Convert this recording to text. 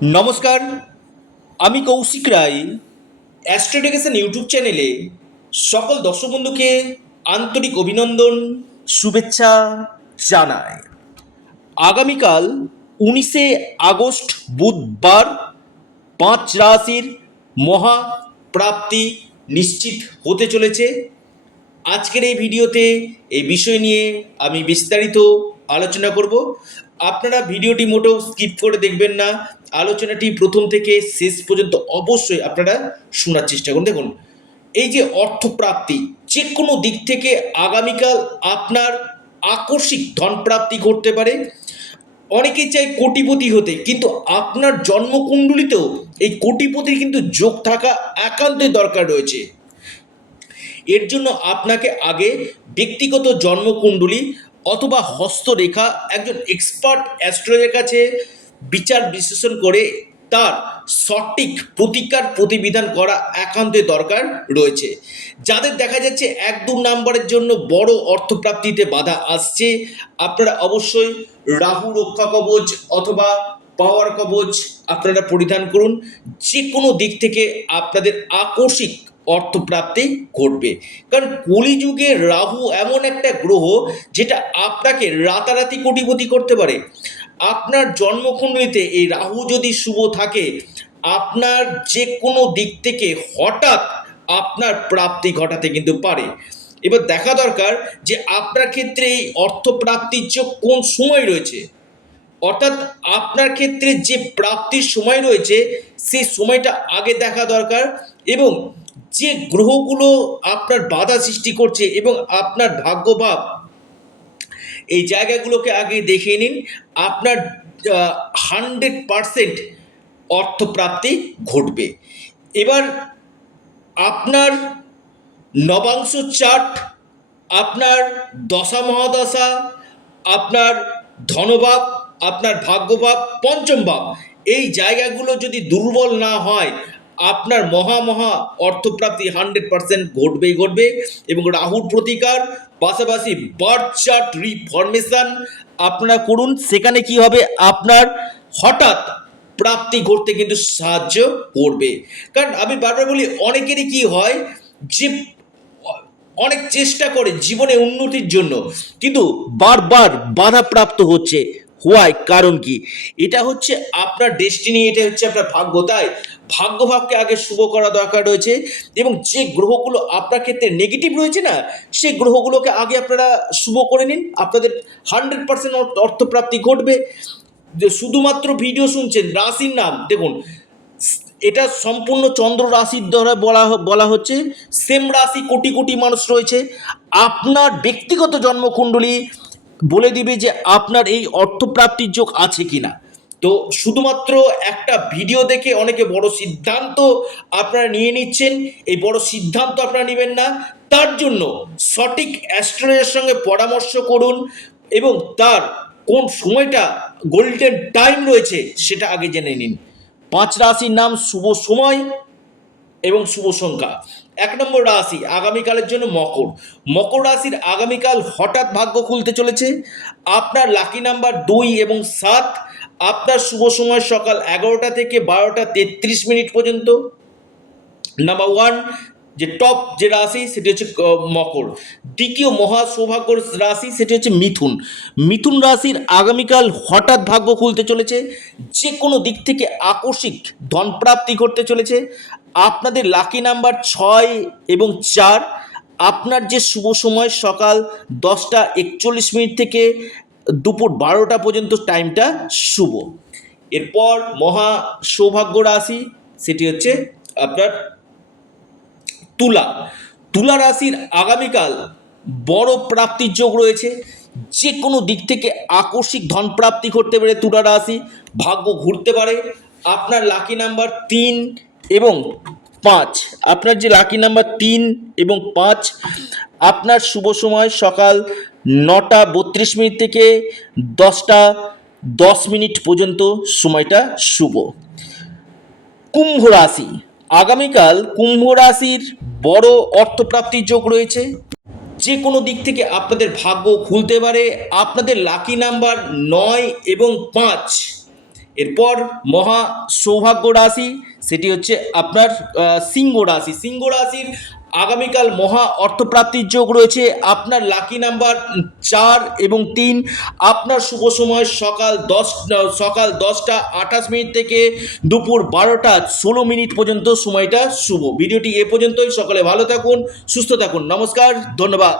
নমস্কার, আমি কৌশিক রায় অ্যাস্ট্রোডিকেশন ইউটিউব চ্যানেলে সকল দর্শক বন্ধুকে আন্তরিক অভিনন্দন, শুভেচ্ছা জানাই। আগামীকাল 19শে আগস্ট বুধবার 5 রাশির মহা প্রাপ্তি নিশ্চিত হতে চলেছে। আজকের এই ভিডিওতে এই বিষয় নিয়ে আমি বিস্তারিত আলোচনা করব। আপনারা ভিডিওটি মোটেও স্কিপ করে দেখবেন না, আলোচনাটি প্রথম থেকে শেষ পর্যন্ত অবশ্যই আপনারা শোনার চেষ্টা করুন। দেখুন, এই যে অর্থপ্রাপ্তি, যে কোনো দিক থেকে আগামীকাল আপনার আকস্মিক ধনপ্রাপ্তি ঘটতে পারে। অনেকেই চাই কোটিপতি হতে, কিন্তু আপনার জন্মকুণ্ডলিতেও এই কোটিপতির কিন্তু যোগ থাকা একান্তই দরকার রয়েছে। এর জন্য আপনাকে আগে ব্যক্তিগত জন্মকুণ্ডলী অথবা হস্তরেখা একজন এক্সপার্ট অ্যাস্ট্রোলজারের কাছে বিচার বিশ্লেষণ করে তার সঠিক প্রতিকার প্রতিবিধান করা একান্তই দরকার রয়েছে। যাদের দেখা যাচ্ছে 1-2 নম্বরের জন্য বড় অর্থপ্রাপ্তিতে বাধা আসছে, আপনারা অবশ্যই রাহু রক্ষা কবচ অথবা পাওয়ার কবচ আপনারা পরিধান করুন। যে কোনো দিক থেকে আপনাদের আকস্মিক অর্থপ্রাপ্তি ঘটবে। কারণ কলিযুগে রাহু এমন একটা গ্রহ যেটা আপনাকে রাতারাতি কোটিপতি করতে পারে। আপনার জন্মকুণ্ডলিতে এই রাহু যদি শুভ থাকে, আপনার যে কোনো দিক থেকে হঠাৎ আপনার প্রাপ্তি ঘটাতে কিন্তু পারে। এবার দেখা দরকার যে আপনার ক্ষেত্রে এই অর্থপ্রাপ্তির যে কোন সময় রয়েছে, অর্থাৎ আপনার ক্ষেত্রে যে প্রাপ্তির সময় রয়েছে সেই সময়টা আগে দেখা দরকার, এবং যে গ্রহগুলো আপনার বাধা সৃষ্টি করছে এবং আপনার ভাগ্যভাব, এই জায়গাগুলোকে আগে দেখে নিন। আপনার 100% অর্থপ্রাপ্তি ঘটবে। এবার আপনার নবাংশ চার্ট, আপনার দশা মহাদশা, আপনার ধনভাব, আপনার ভাগ্যভাব, পঞ্চম ভাব, এই জায়গাগুলো যদি দুর্বল না হয়, আপনার মহা অর্থপ্রাপ্তি 100% ঘটবেই ঘটবে। এবং রাহুর প্রতিকার পাশাপাশি বার্থ চার্ট রিফরমেশন আপনারা করুন। সেখানে কি হবে, আপনার হঠাৎ প্রাপ্তি ঘটতে কিন্তু সাহায্য করবে। কারণ আমি বারবার বলি, অনেকেরই কি হয় যে অনেক চেষ্টা করে জীবনে উন্নতির জন্য, কিন্তু বারবার বাধাপ্রাপ্ত হচ্ছে। হোয়াই, কারণ কি? এটা হচ্ছে আপনার ডেস্টিনি, এটা হচ্ছে আপনার ভাগ্য। তাই ভাগ্যভাবকে আগে শুভ করা দরকার রয়েছে, এবং যে গ্রহগুলো আপনার ক্ষেত্রে নেগেটিভ রয়েছে না, সেই গ্রহগুলোকে আগে আপনারা শুভ করে নিন। আপনাদের 100% অর্থপ্রাপ্তি ঘটবে। যে শুধুমাত্র ভিডিও শুনছেন, রাশির নাম দেখুন, এটা সম্পূর্ণ চন্দ্র রাশির দ্বারা বলা হচ্ছে। সেম রাশি কোটি কোটি মানুষ রয়েছে। আপনার ব্যক্তিগত জন্মকুণ্ডলী বলে দিবে যে আপনার এই অর্থপ্রাপ্তির যোগ আছে কিনা। তো শুধুমাত্র একটা ভিডিও দেখে অনেকে বড় সিদ্ধান্ত আপনারা নিয়ে নিচ্ছেন। এই বড় সিদ্ধান্ত আপনারা নেবেন না। তার জন্য সঠিক অ্যাস্ট্রোলজারের সঙ্গে পরামর্শ করুন, এবং তার কোন সময়টা গোল্ডেন টাইম রয়েছে সেটা আগে জেনে নিন। 5 রাশির নাম, শুভ সময় এবং শুভ সংখ্যা। 1 নম্বর রাশি আগামীকালের জন্য মকর। মকর রাশির আগামীকাল হঠাৎ ভাগ্য খুলতে চলেছে। আপনার লাকি নাম্বার 2 এবং 7। আপনার শুভ সময় সকাল 11টা থেকে 12টা 33 মিনিট পর্যন্ত। নাম্বার 1, যে টপ যে রাশি সেটি হচ্ছে মকর। দ্বিতীয় মহা সৌভাগ্য রাশি সেটি হচ্ছে মিথুন। মিথুন রাশির আগামীকাল হঠাৎ ভাগ্য খুলতে চলেছে। যে কোনো দিক থেকে আকস্মিক ধনপ্রাপ্তি ঘটতে চলেছে। আপনাদের লাকি নাম্বার 6 এবং 4। আপনার যে শুভ সময় সকাল 10টা 41 মিনিট থেকে দুপুর 12টা পর্যন্ত টাইমটা শুভ। এরপর মহা সৌভাগ্য রাশি সেটি হচ্ছে আপনার তুলা। তুলা রাশির আগামীকাল বড় প্রাপ্তির যোগ রয়েছে। যে কোনো দিক থেকে আকস্মিক ধন প্রাপ্তি করতে পারে তুলা রাশি, ভাগ্য ঘুরতে পারে। আপনার লাকি নাম্বার 3 এবং 5। আপনার যে লাকি নাম্বার 3 এবং 5, আপনার শুভ সময় সকাল 9টা 32 মিনিট থেকে 10টা 10 মিনিট পর্যন্ত সময়টা শুভ। কুম্ভ রাশি আগামীকাল কুম্ভ রাশির বড় অর্থপ্রাপ্তির যোগ রয়েছে। যে কোনো দিক থেকে আপনাদের ভাগ্য খুলতে পারে। আপনাদের লাকি নাম্বার 9 এবং 5। এরপর মহা সৌভাগ্য রাশি সেটি হচ্ছে আপনার সিংহ রাশি। সিংহ রাশির আগামীকাল মহা অর্থপ্রাপ্তির যোগ রয়েছে। আপনার লাকি নাম্বার 4 এবং 3। আপনার শুভ সময় সকাল 10টা 28 মিনিট থেকে দুপুর 12টা 16 মিনিট পর্যন্ত সময়টা শুভ। ভিডিওটি এ পর্যন্তই। সকলে ভালো থাকুন, সুস্থ থাকুন। নমস্কার, ধন্যবাদ।